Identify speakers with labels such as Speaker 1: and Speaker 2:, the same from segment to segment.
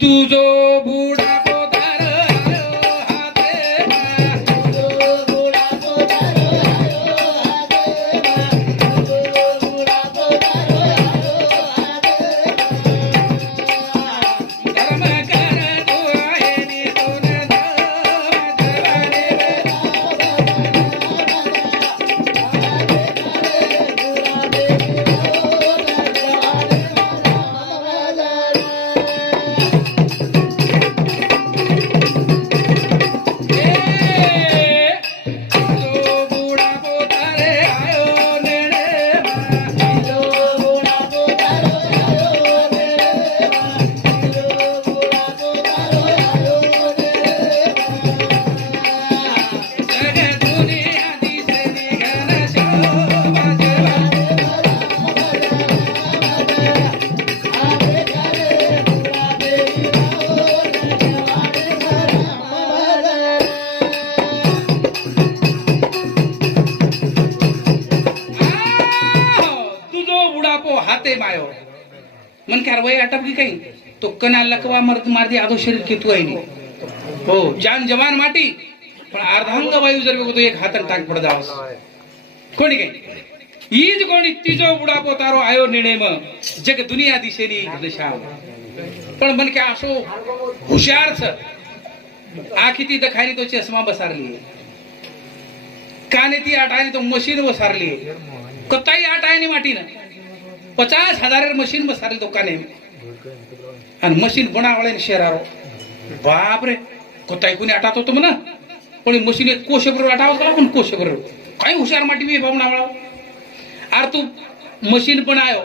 Speaker 1: तुझो बुडा टपकी काही? तो कना लकवा मरत मारदी आधो शरीर केतू आहे नी. हो जान जवान माटी पण अर्धांग वायू जर बघतो एक हातर टाक पड कोणी काही? ईज कोणी तिजो बुडापो तारो आयो निर्णय मग जग दुनिया दिशेनी घनश्याम पण मन क्या असो हुशार छ आखी ती दखानी तो चष्मा बसारली। काने ती आटायनी तो मशीन बसारली। कताई आटायनी माटीनं। पचास हजार मशीन बसारली तो काने। आणि मशीन बनावळे शहरारो बापरे कोताई कुणी आटात होतो म्हणा. पण मशीन एक कोशे आटावत करा पण कोशे काही हुशार माटी मी भावना अरे तू मशीन पण आयो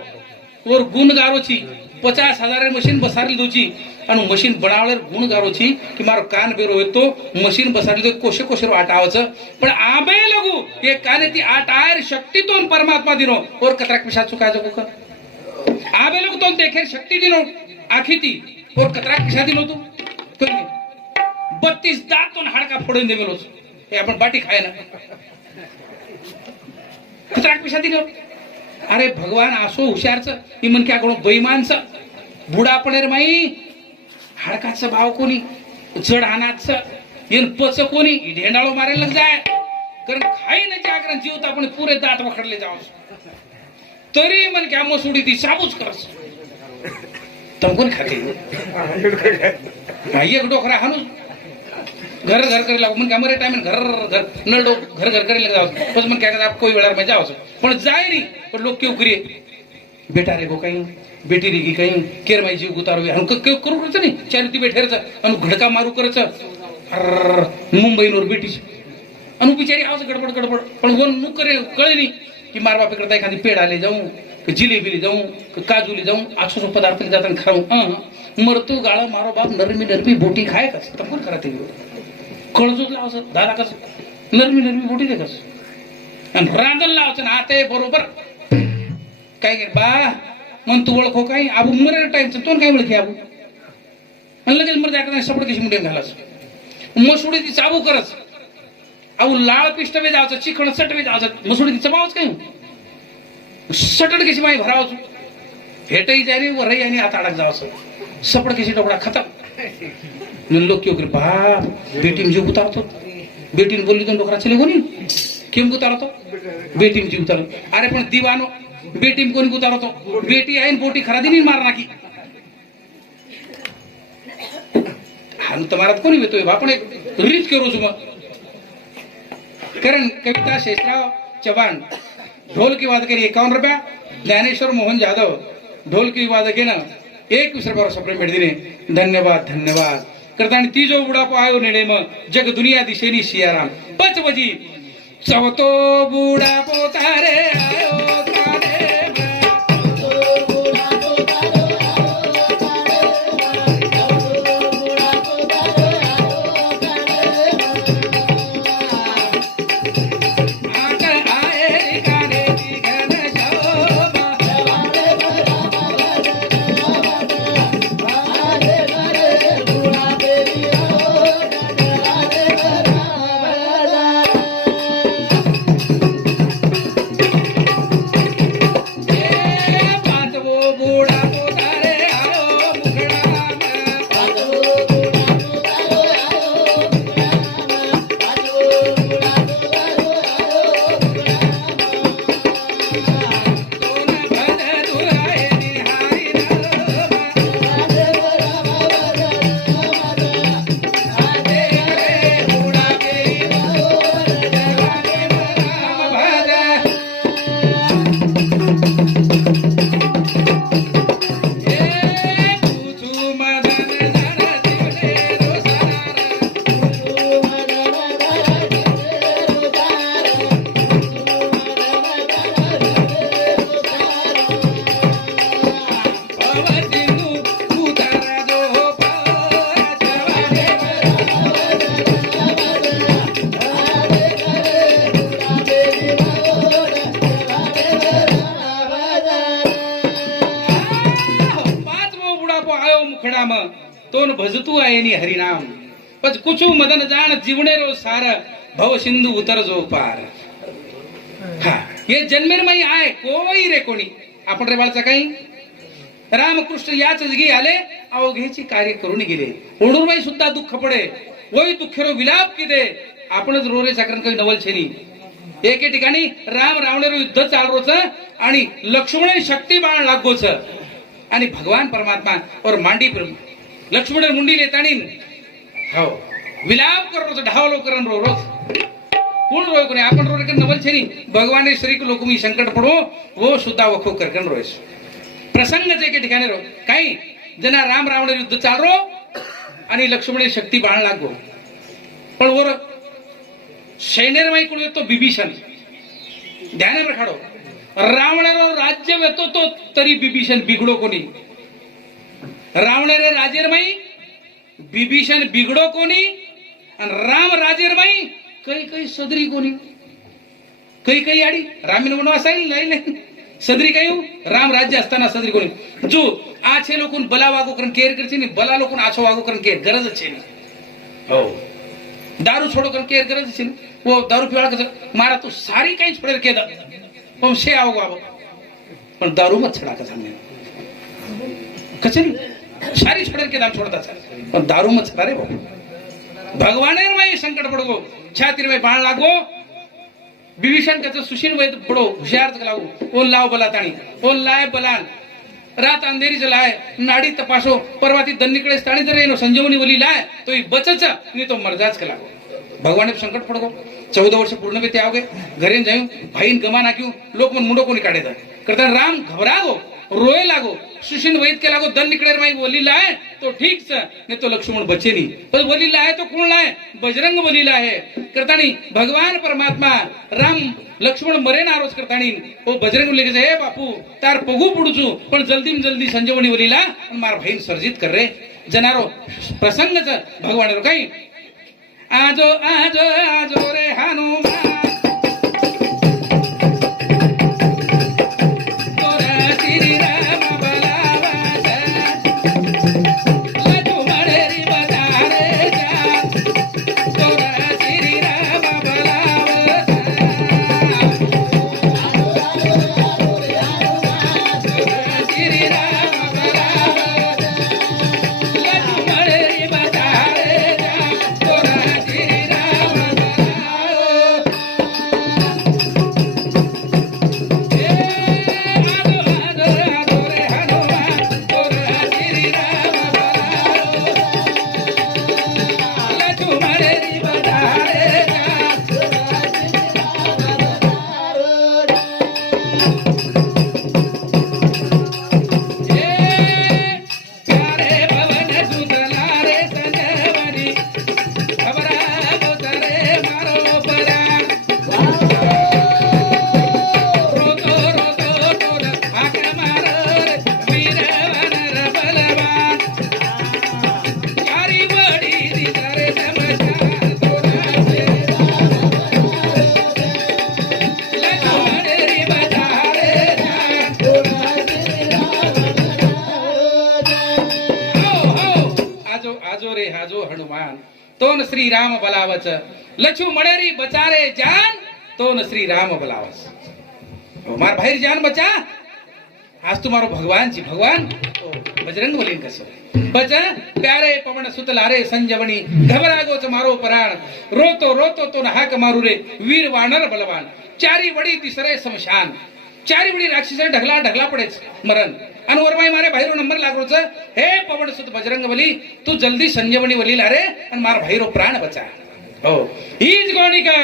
Speaker 1: वर गुण गारोची. पचास हजार मशीन बसारली तुझी. आणि मशीन बनावळे गुण गारोची की मारो कान बेरो येतो. मशीन बसारली तो कोशे कोशे आटावचं पण आबे लगू ये काने ती आटायर शक्ती तो परमात्मा दिनो. और कतराक पिशा चुकायचं का आबे लोक तो देखेर शक्ती दिनो आखी ती और कतराक पिशा दिनो तो कोणी? बत्तीस दात तो हाडका फोडून दे गेलोस हे आपण बाटी खाय ना. कतराक पिशा दिलो. अरे भगवान असो हुशारच. मी म्हण क्या करू बैमानच बुडापणे रे माई. हाडकाचं भाव कोणी? जड हानाचं येन पच कोणी? ढेंडाळो मारेल जाय. कारण खाई ना जागरण जीवत आपण पुरे दात वखडले जाव. तरी म्हण क्या मसुडी ती साबूच करस. तम खाते हा, एक डोकरा हानू घर घर करेल म्हण क्या मरे टाइम घर घर. नळ डोक घर घर करेल जाव पण म्हण क्या आप कोई वेळा मजा जावस पण जाय री पण लोक केव करी बेटा रे गो काही बेटी रे की काही केर माई जीव गुतारो आणि क- करू करचं नाही चारिती बेठेरच. आणि घडका मारू करच. मुंबईनवर बेटीच. आणि बिचारी आवाज गडबड गडबड. पण वन नु करे कळे नाही की मारबापीकडे एखादी पेड जाऊ का जिलेबीले जाऊ काजूले जाऊ असो पदार्थ जाताना खाऊ मरतो गाळा मारो बाप नरमी नरमी बोटी खाय कस तर करा ते कळजोच लावायचं दादा कस? नरमी नरमी बोटी दे कस? आणि रांगण लावचं ना आता बरोबर. काय गे बा मग तू ओळखो काय? आबू मरे टाईमचं तो काय ओळखी आबू? आणि लगेच मर जायचं सपड कशी मुंडे घालास मसुडी ती चाबू करच अहो लाल पिष्ट बी जायचं चिकण सट बी जायचं मसुडी ती चबावच काय हो? सटड कशी माही भरावच भेटही जारी वरही आणि आता अडक जावचं सपड कशी डोकडा खतम. म्हणून लोक क्यों करे बा बेटीम जीव उतारतो. बेटीन बोलली तो डोकरा चले कोणी? केम उतारतो? बेटीम जीव उतार अरे पण दिवानो बेटीम कोणी उतारतो? बेटी आहे न बोटी खरा दिनी मार नाकी. हान तुम्हाला कोणी येतोय? बा पण एक रीत करू मग कारण कविता शेषराव चव्हाण. ढोल की वादकरी एकावन्न रुपया. ज्ञानेश्वर मोहन जाधव. ढोल की वादकेनं एक रुपयावर सप्रेम भेट दिले. धन्यवाद धन्यवाद. करता आणि ती जो बुडापो आयो नेणे मग जग दुनिया दिशेनी सियाराम. पच वजी चवतो बुडापो तारे आयो. भजतू आयनी हरिनाम. पच कुचू मदन जाण जीवणे रो सार भव सिंधु उतर जो पार. हा हे जन्मेरमाई आय कोई रे कोणी? आपण रे बाळचा काही? रामकृष्ण याच जगी आले अवघेची कार्य करून गेले. ओढूरबाई सुद्धा दुःख पडे. वय दुःखेरो विलाप किदे? आपणच रोरे चाकरण काही नवल छेनी. एके ठिकाणी राम रावणेरो युद्ध चालरोच आणि लक्ष्मण शक्ती बाण लागोच. आणि भगवान परमात्मा और मांडी प्रेम लक्ष्मण मुंडी लेतानी हो. विलाप करो ढावलो करण रो रोज कोण रोय कोणी? आपण रोय कन नवल छेनी. भगवान श्री लोक मी संकट पडो वो सुद्धा वखो करकन रोयस. प्रसंगच एके ठिकाणी रो काही जना राम रावण युद्ध चालरो आणि लक्ष्मण शक्ती बाण लागो. पण वर सैन्यरमाई कोण येतो बिभीषण. ध्यानावर खाडो. रावणारो राज्य येतो तो तरी बिभीषण बिघडो कोणी? રાવણ રે રાજેરમય બિભીષણ બિગડો કોની અને રામ રાજેરમય કઈ કઈ સદરી કોની? કઈ કઈ આડી? રામીનો વનવાસ આવી લઈ લઈ સદરી કયું? રામ રાજ્ય હસ્તાના સદરી કોની? જો આ છે લોકોને ભલા વાગો કરીને કેર કરે છે ને ભલા લોકોને આછો વાગો કરીને કેર ગરજ છે ને હો દારૂ છોડો કરીને કેર ગરજ છે ને. ઓ દારૂ પીવાળા કરે મારા તો સારી કઈ છોડે કે પણ છે આવો આવો. પણ દારૂમાં છડા કથા કચેરી? सारी छोडेल की दाम छोडतात पण दारू मत रे भाऊ माई संकट पडगो छातीर माई बाण लागो. विभीषण त्याचं सुशील वैद पडो हुशार लावू ओ लाव बला ताणी ओ लाय बलान. रात अंधेरी जलाय नाडी तपासो परवाती दन्नीकडे ताणी जर येणो संजीवनी बोली लाय तो ही बचच आणि तो मर्जाच केला भगवान संकट पडगो चौदा वर्ष पूर्ण बीते आवगे घरे जाऊ भाईन गमा नाक्यू लोक मन मुंडो कोणी काढे करता राम घबरा गो रोए लागो सुशील वैद के लागो दन निकडे माई वली है तो ठीक छ ने तो लक्ष्मण बचे नी पण वलीला तो कोण लाय बजरंग वली है करतानी भगवान परमात्मा राम लक्ष्मण मरे ना आरोज करतानी. ओ बजरंग लेके हे बापू तार पगू पुडचू पण जल्दी में जल्दी संजीवनी वलीला मार भाई सर्जित कर रे. जनारो प्रसंगच भगवान रो हो, काही? आजो आजो आजो रे हनुमान लक्ष्मण रे बचारे जान तोन श्री राम बलावच ओ, मार भाई जान बचा। आज तुम्हारो भगवान जी भगवान। ओ, बजरंग बोले कसं। बच प्यारे पवन सुत लारे संजवनी घबरा गोच मारो पराण। रोतो रोतो तो हाक मारू रे वीर वानर बलवान। चारी वडी तिसरे समशान चारी वडी राक्षस ढगला ढगला पडेच मरण। आणि वरमाई मारे भाईरो नंबर लागरोच हे पवन सुत बजरंग बली तू जल्दी संजीवनी वली लारे आणि मार भाईरो प्राण बचा। हो. हीच गोणी का?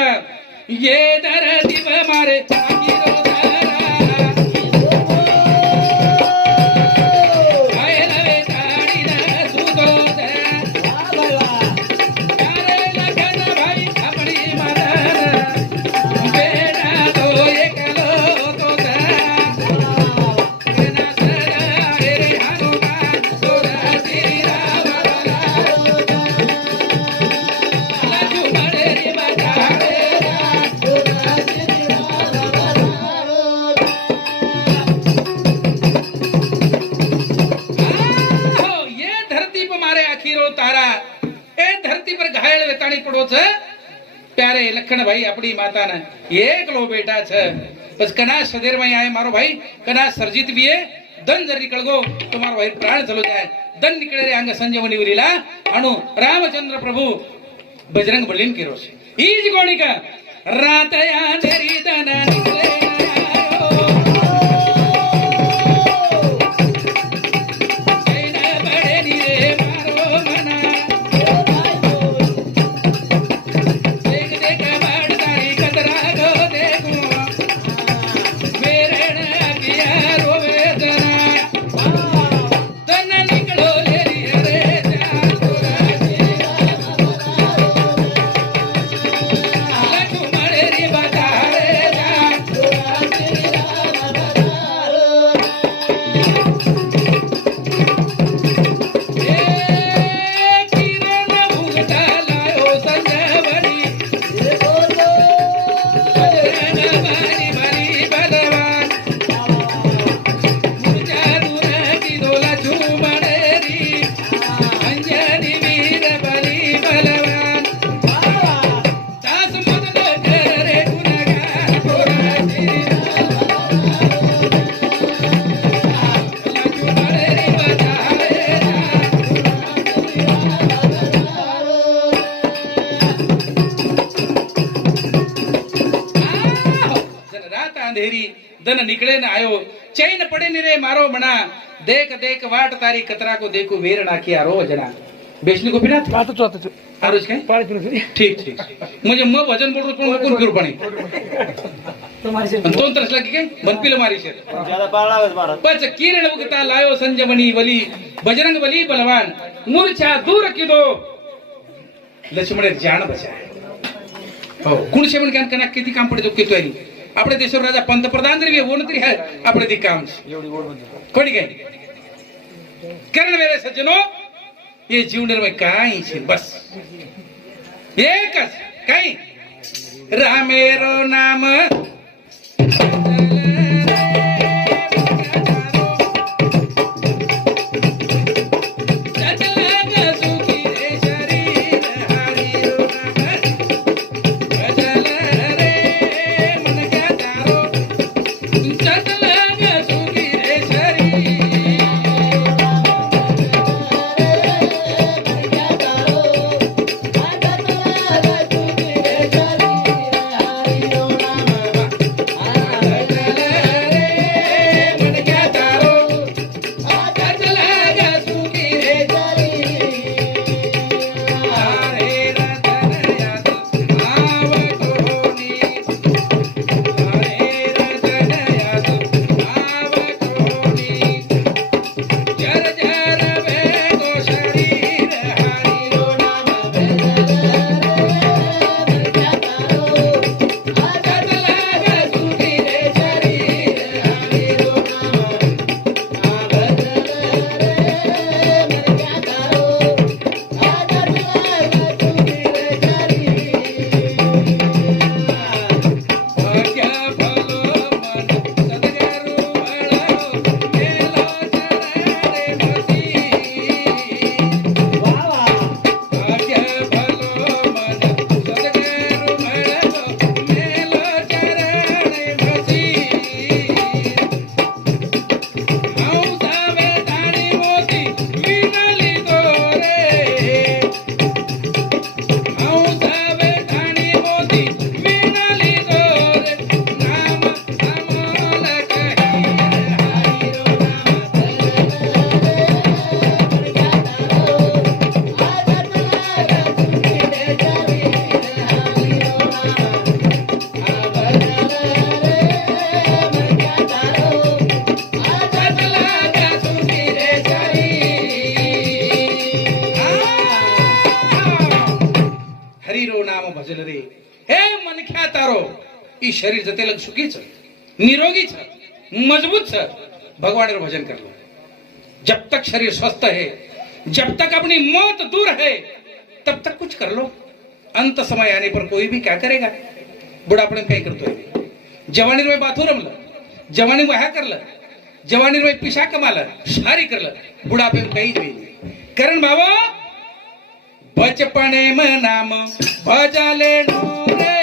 Speaker 1: ये दर दिव मारे ઘાયલ વેતાણી પડો છે ત્યારે લખણભાઈ આપણી માતાને એકલો બેટા છે બસ કના સદેરમાં આય મારો ભાઈ કના સર્જિત બીએ ધન જર નીકળ ગો તો મારો ભાઈ પ્રાણ ચલો જાય ધન નીકળે રે અંગ સંજીવની ઉરીલા અણુ રામચંદ્ર પ્રભુ બજરંગ બલીન કર્યો છે ઈ જ ગોણિકા રાતયા ધરી ધન નીકળે નીકળે ને આયો ચૈન પડે ની રે મારો મણા દેખ દેખ વાટ તારી કતરા કો દેખું વેર નાખી આરો જણા બેસની को बिना
Speaker 2: आता तो आता तो
Speaker 1: आरोज काय
Speaker 2: पाणी पिणं तरी
Speaker 1: ठीक ठीक म्हणजे मग वजन बोलतो पण कोण करू पाणी
Speaker 2: तुम्हाला
Speaker 1: आणि दोन तरस लागी काय बनपिलं मारी शेर
Speaker 3: ज्यादा पाळ लागत महाराज
Speaker 1: पच किरण उगता लायो संजमनी वली बजरंग बली बलवान मूर्छा दूर किदो लक्ष्मण जान बचाय हो कुण शेवण कान कना किती काम पडतो कितो आहे આપણે દેશો રાજા પંતપ્રધાન તરીકે વો નથી આપણે કામ છે ખોડી ગઈ કારણ મેરે સજ્જનો એ જીવનમાં કાંઈ છે બસ એક જ કઈ રામેરો નામ की शरीर जते जतेल सुखीच निरोगीच मजबूत सर भगवान का भजन कर लो जब तक शरीर स्वस्थ है जब तक अपनी मौत दूर है तब तक कुछ कर लो. अंत समय आने पर कोई भी क्या करेगा? बुढ़ापण काय करतोय? जवानी में बाथू रमलं. जवानी में कर लग जवानी में पिशा कमा लग सारी कर लग बुढ़ापे में काही नाही. करण बाबा बचपने बचपणे मनाम भजाले डोरे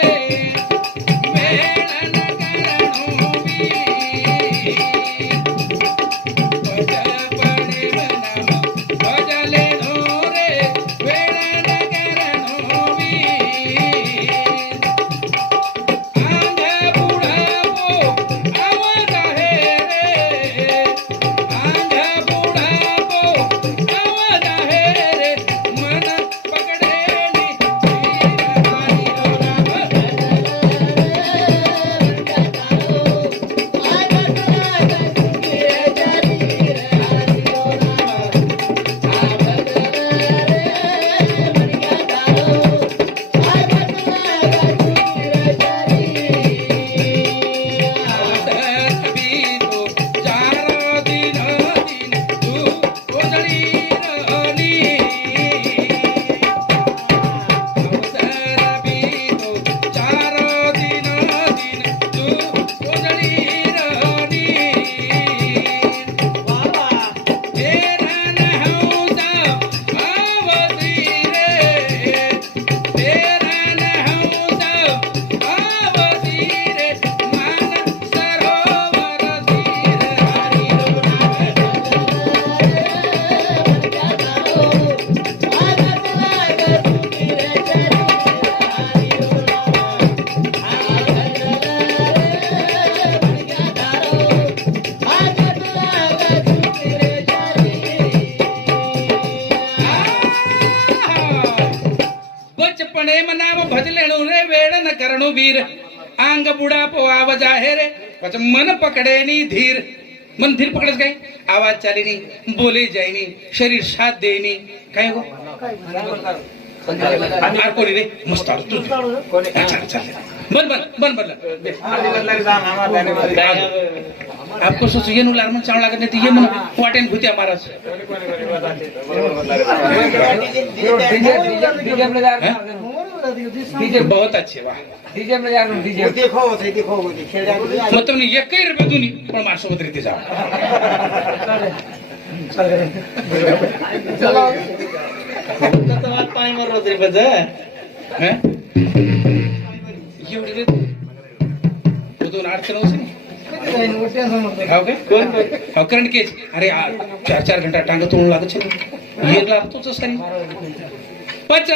Speaker 1: पच मन पकडेनी धीर मन धीर पकडेच काय आवाज चालीनी बोले जाईनी शरीर साथ देईनी काय हो कोणी रे मस्त तू हा, बन बन बन बन आपको सोच ये नु लागत नाही ते ये म्हणा वाटेन भूत्या महाराज बहुत अच्छे वाह। मग तुम्ही एकही रुपये तुम्ही पण माझ्यासोबत रीती जा? हं? एवढी रे। तू दोन अडचण होती हाव काय हाव करंट केस अरे आ, चार चार घंटा टांग तोडून लागत येत लागतोच सरी पच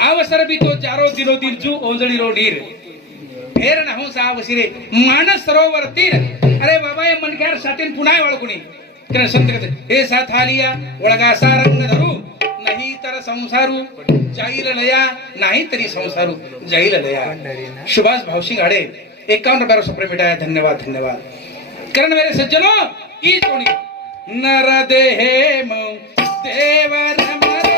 Speaker 1: अवसर बी तो चारो दिनो दिन चू ओंजळी रो डीर फेर न हो सावशिरे मानस सरोवर तीर। अरे बाबा हे मनक्यार सातीन पुन्हा वळकुणी कारण संत कहते हे साथ आलिया वळगा सारंग धरू नाही तर संसारू। जाईल लया नाही तरी संसारू। जाईल लया। सुभाष भावसिंग आडे एकावन्न रुपयावर सप्रे मिटाया धन्यवाद धन्यवाद। कारण मेरे सज्जनो ई सोनी नर देहे मग देवर मरो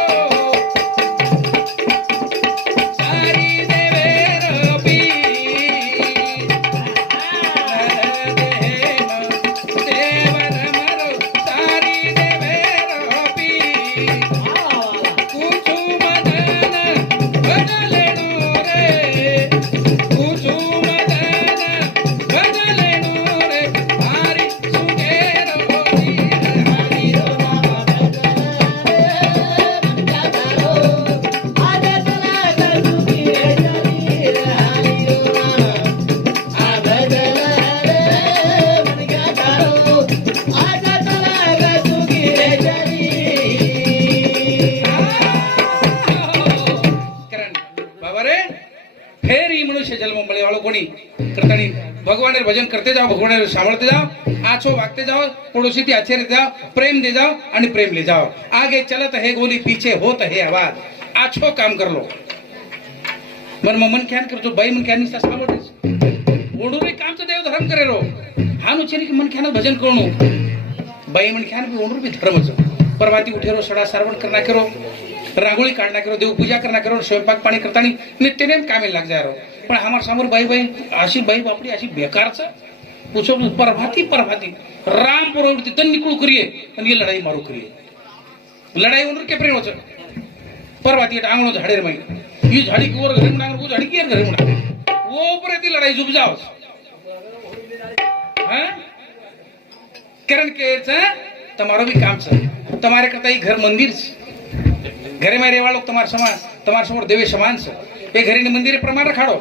Speaker 1: करते जाओ भगवान सामर्थ्य जाओ आछो भागते जाओ पड़ोसी थी अच्छे रहते जाओ प्रेम दे जाओ और प्रेम ले जाओ. आगे चलत है गोली पीछे होत है आवाज. आछो काम कर लो. मन मन क्या कर तो बाई मन क्या निस्ता सामोटेस ओडू रे काम देव धर्म करे रो. हान उचेरी की मन क्या भजन करणो बाई मन क्या ओडू भी धर्म जो परवाती उठे रो सड़ा सारवण करना करो रांगोळी काढणार करो देव पूजा करणार करो स्वयंपाक पाणी करताना नित्यनेम कामे लाग जा रो. पण हमार समोर बाई बाई अशी बाई बापडी अशी बेकारचं कुचोग परभाती परभाती। राम पुरवती तन निकळू करिये आणि ये लढाई मारू करिये लढाई होणार के प्रेम वचन परभाती आंगणो झाडे रे माई ही झाडी की वर घरी म्हणा वो झाडी की घरी म्हणा वो उपरे ती लढाई झुप जाओ। करण के तमारो भी काम छे तमारे करता ही घर मंदिर घरे में रेवा लोग तुम्हारे समान तुम्हारे समोर देवे समान सर ये घरे मंदिर प्रमाण खाडो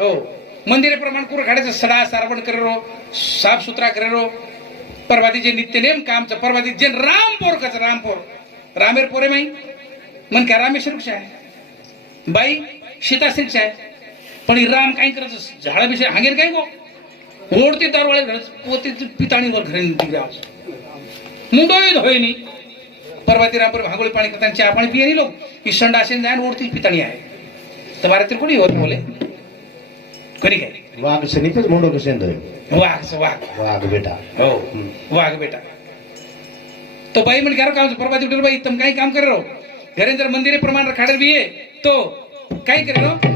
Speaker 1: हो મંદિરે પ્રમાણ કુર ખાડે છે સડા સારવણ કરેલો સાફ સુથરા કરેલો પરવાદી જે નિત્ય નેમ કામ છે પરવાદી જે રામપોર કચ રામપોર રામેર પોરે માઈ મન का रामेश्वर છે बाई सीता सिंग છે પણ એ રામ કાંઈ કરે છે ઝાડા વિશે હાંગેર કાંઈ ગો ઓળતી તાર વાળે ઘરે પોતે જ પિતાણી વર ઘરે નીકળ્યા છે મુંડો જ હોય નહીં પરવાતી રામ પર ભાગોળી પાણી કરતા ચા પાણી પીએ નહીં લો એ સંડાસે જાય ને ઓળતી જ પિતાણી આવે તમારે ત્રિકોણી
Speaker 4: खरी काय वाघ सनीतच
Speaker 1: म्हणून कसेंद वाघ
Speaker 4: वाघ वाघ
Speaker 1: बेटा हो वाघ बेटा तो बाई म्हण कॅरो काम परवा उठल भाई तुम काही काम करे रहो घरेंद्र मंदिरे प्रमाण खाडर भी है तो काय करे रहो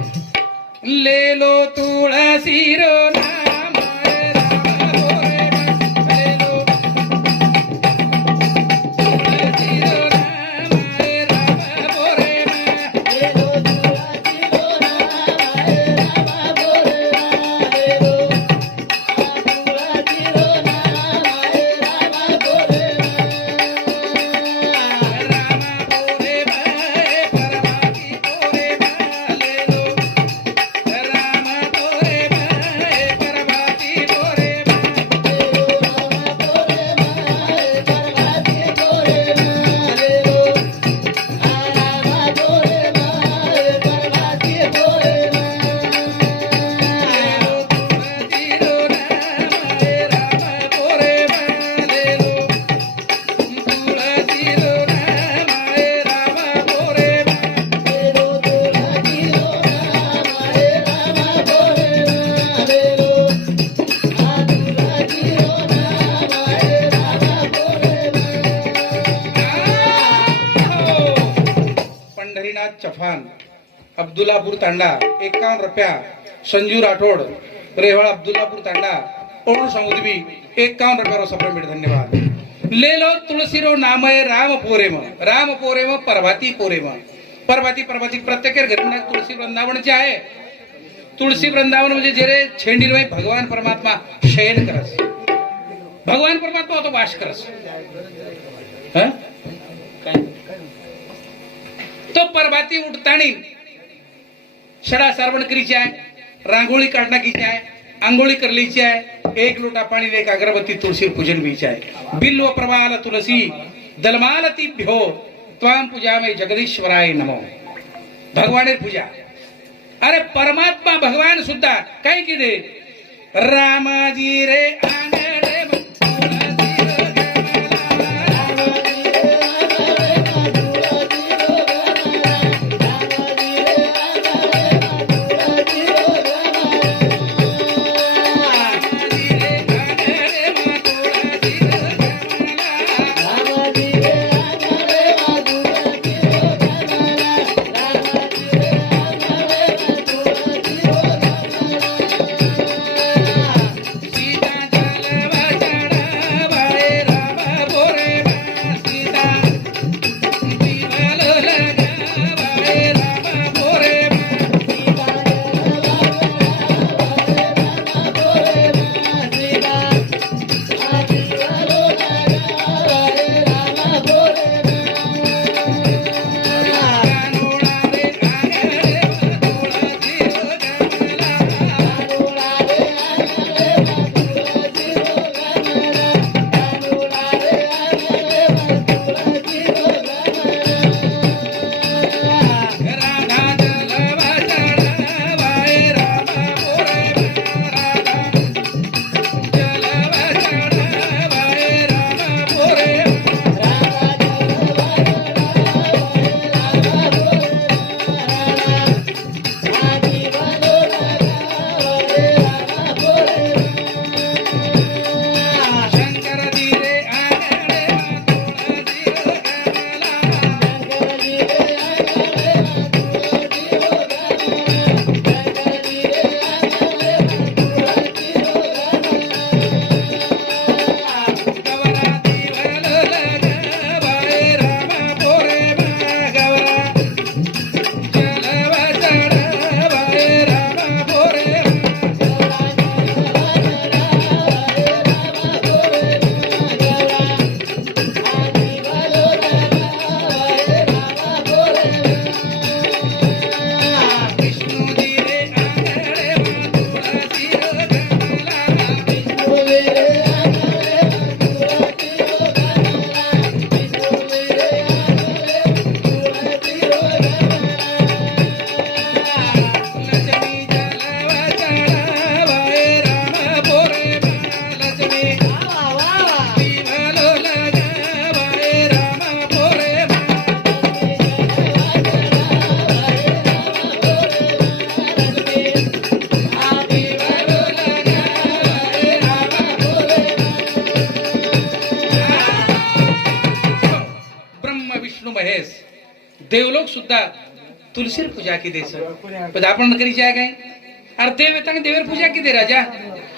Speaker 1: ले लो तुळसी रो ना चफान अब्दुल्लापूर तांडा एकावन्न रुपया संजू राठोड रेवाळ अब्दुल्लापूर तांडा ओण समुद्री एकावन्न रुपया सप्रेमेट धन्यवाद. ले लो रो नामय राम पोरेम राम पोरेम परभाती पोरेम परभाती परभाती प्रत्येक घरी ना वृंदावन जे आहे तुळशी वृंदावन म्हणजे जे रे छेंडील भगवान परमात्मा शयन करस. भगवान परमात्मा होतो वास करस. हा? तो परभाती उठतानी शडा सारवणकरीची आहे रांगोळी काढणाकीची आहे आंघोळी करलीची आहे एक लोटा पाणी एक अगरबत्ती तुळशी पूजन बीची आहे. बिल्व प्रवाल तुलसी दलमाल ती भ्यो त्वाम पूजा में जगदीश्वराय नमो. भगवाने पूजा. अरे परमात्मा भगवान सुद्धा काय किदे रामाजी रे आंग विष्णू महेश देवलोक सुद्धा तुलसीर पूजा की दे सर? पण आपण करीची आहे काय? अरे देव येता देवर पूजा की दे राजा?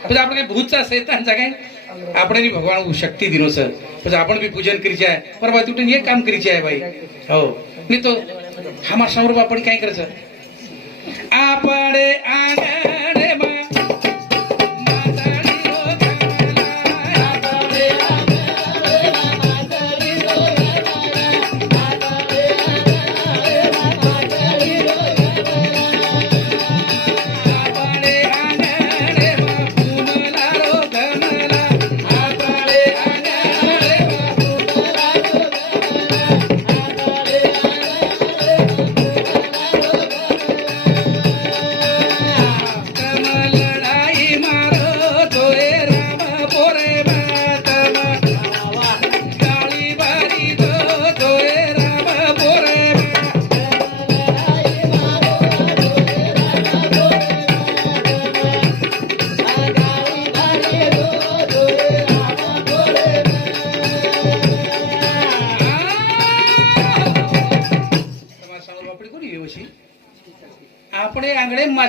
Speaker 1: पण आपण काय भूतचा शैतानचा काय? आपण बी भगवान शक्ती दिलो सर. पण आपण बी पूजन करीचे आहे परवा तुटून हे काम करीचे आहे बाई. हो. मी तो हमार समोर आपण काय करायचं? आपण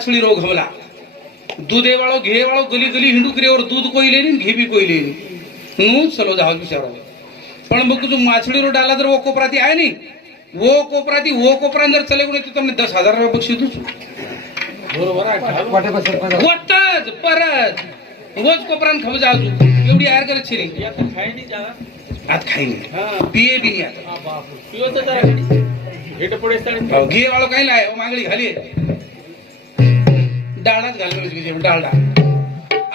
Speaker 1: छाछड़ी रोग हमला. दूधे वालों घे वालों गली गली हिंडू करे और दूध कोई ले नहीं घी भी कोई ले नहीं नू चलो जाओ विचारो पण मग तुझं माछडी रोड आला तर वो कोपराती आहे नाही वो कोपराती वो कोपरा जर चले गुणे तू तुम्ही दस हजार रुपये
Speaker 2: बक्षीस बरोबर
Speaker 1: वटच परत. रोज कोपरान खाऊ जा एवढी आयर करत शिरी. आत खाई नाही पिये बी नाही आता. घे वाळो काही लाय मागणी घाली डाळच घालून डाळ डाळ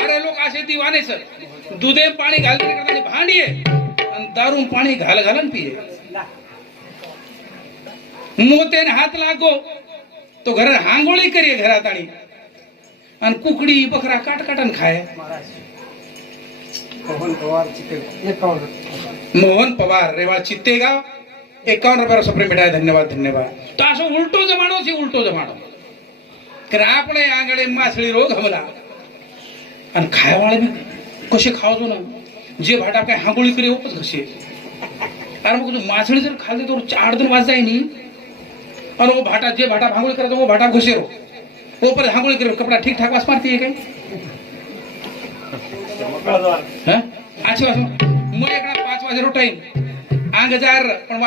Speaker 1: अरे लोक असे दिवाने सर. दुधे पाणी घालते भांडी आणि दारून पाणी घाल घाल पिये. मोते हात लागो. तो घर हांगोळी करिये घरात आणि आणि कुकडी बकरा काटकाटन खाय.
Speaker 2: मोहन पवार
Speaker 1: मोहन पवार रेवा चित्तेगाव. एकावन्न रुपयाला सप्रेम भेटाय धन्यवाद धन्यवाद. तो असं उलटो जमाणो उलटो जमाणो क्रापणे आंगडे मासळी रोग हमला. आणि खायवाळे कसे खावतो ना? जे भाटा काय हांगोळी करे ओपच घसे. अरे मग मासळी जर खाल्ली तर चार दिन वाज जाय नी अरे ओ भाटा जे भाटा भांगोळी करतो ओ भाटा घुसे रो. ओ पर हांगोळी करे कपडा ठीक ठाक वास मारते काय? अच्छा वाजो मग एकडा पाच वाजे रो टाईम आंग जार पण